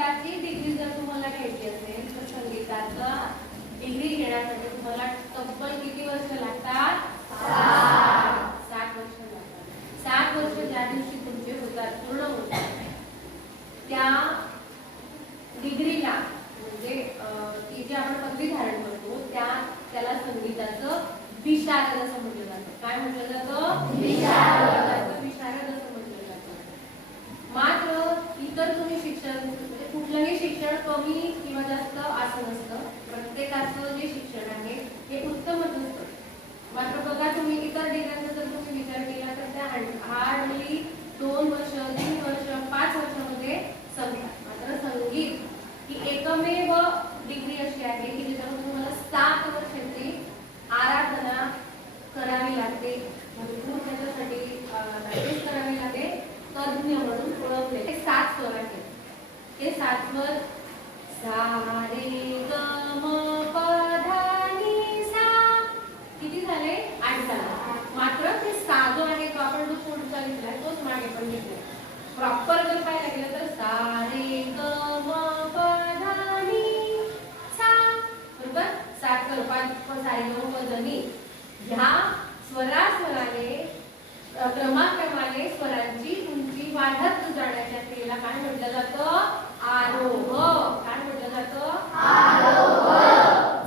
संगीताची डिग्री जर तुम्हाला घ्यायची असेल तर संगीताचा डिग्री घेण्यासाठी तुम्हाला तब्बल किती वर्ष लागतात? 7 वर्ष लागतात. 7 वर्ष ज्या दिवशी तुमचे होतात, पूर्ण होतात, त्या डिग्रीला म्हणजे ती जी आपण पदवी धारण करतो त्याला संगीताचं विशारद असं म्हटलं जातं. काय म्हटलं जातं? विशारद. विशारद असं म्हटलं जातं. मात्र इतर तुम्ही शिक्षण म्हणजे कुठलंही शिक्षण कमी किंवा जास्त असं नसतं. प्रत्येकाचं जे शिक्षण आहे हे उत्तमच असतं. मात्र बघा तुम्ही इतर डिग्र्यांचा जर तुम्ही विचार केला तर त्या हार्डली 2 वर्ष 3 वर्ष 5 वर्षामध्ये संपतात. मात्र संगीत ही एकमेव डिग्री अशी आहे की ज्याच्यामध्ये तुम्हाला 7 वर्षाची आराधना करावी लागते. भरपूर त्याच्यासाठी प्रॅक्टिस करावी लागते. तज्ञ म्हणून ओळखले हे 7 स्वर आहेत. हे 7 स्वर सा रे ग म प ध नि सा किती झाले? 8 झाले. मात्र ते सा जो आहे तो आपण जो पुढचा घेतलाय तोच मागे पण घेतलाय. प्रॉपर जर काय लागलं तर सा रे ग म प ध नि सा, बरोबर? 7 स्वर 5 सा रे ग म प ध नि. ह्या स्वराने क्रमाक्रमाने स्वरांची उंची वाढत जाण्याच्या क्रियेला काय म्हटलं जातं? आरोह. काय म्हटलं जातं? आरोह.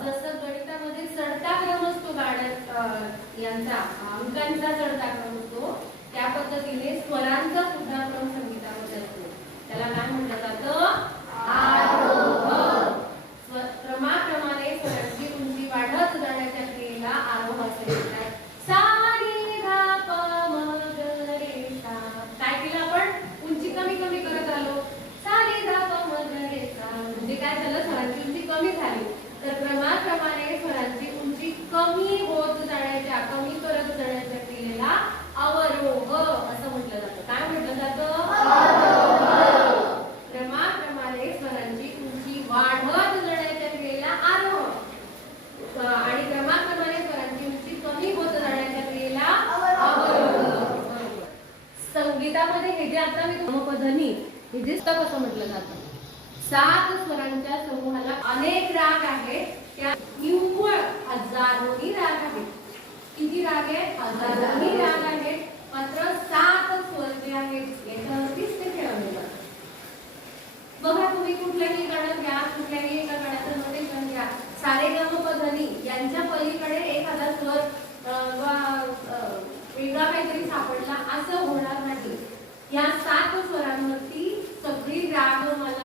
जसं गणितामध्ये चढता क्रम असतो गाण्यात यांचा अंकांचा चढता क्रम असतो, त्या पद्धतीने स्वरांचा सुद्धा क्रम संगीतामध्ये असतो. त्याला काय म्हटलं जातं? आरोह. क्रमाक्रमाने स्वरांची उंची वाढत जाण्याच्या क्रियेला आरोह असे म्हणतात. काय झालं? स्वरांची उंची कमी झाली तर क्रमाक्रमाने स्वरांची उंची कमी होत जाण्याच्या कमी करत जाण्याच्या क्रियेला अवरोह असं म्हटलं जातं. काय म्हटलं जातं? अवरोह. क्रमाक्रमाने स्वरांची उंची वाढत जाण्याच्या क्रियेला आरोह आणि क्रमाक्रमाने स्वरांची उंची कमी होत जाण्याच्या क्रियेला अवरोह. संगीतामध्ये हे जे आता मी गमपधनी हे जे कसं म्हटलं जातं, 7 स्वरांच्या समूहाला अनेक राग आहेत. त्या निव्वळ हजारोनी राग आहेत. किती राग आहेत? हजारोनी राग आहेत. मात्र 7 स्वर जे आहेत याच्यावरतीच ते खेळवले जातात. बघा तुम्ही कुठल्याही गाणं घ्या, कुठल्याही एका गाण्याचं नोटेशन घ्या, सा रे ग म प ध नि यांच्या पलीकडे एखादा स्वर वेगळा काहीतरी सापडला असं होणार नाही. या 7 स्वरांवरती सगळी राग मला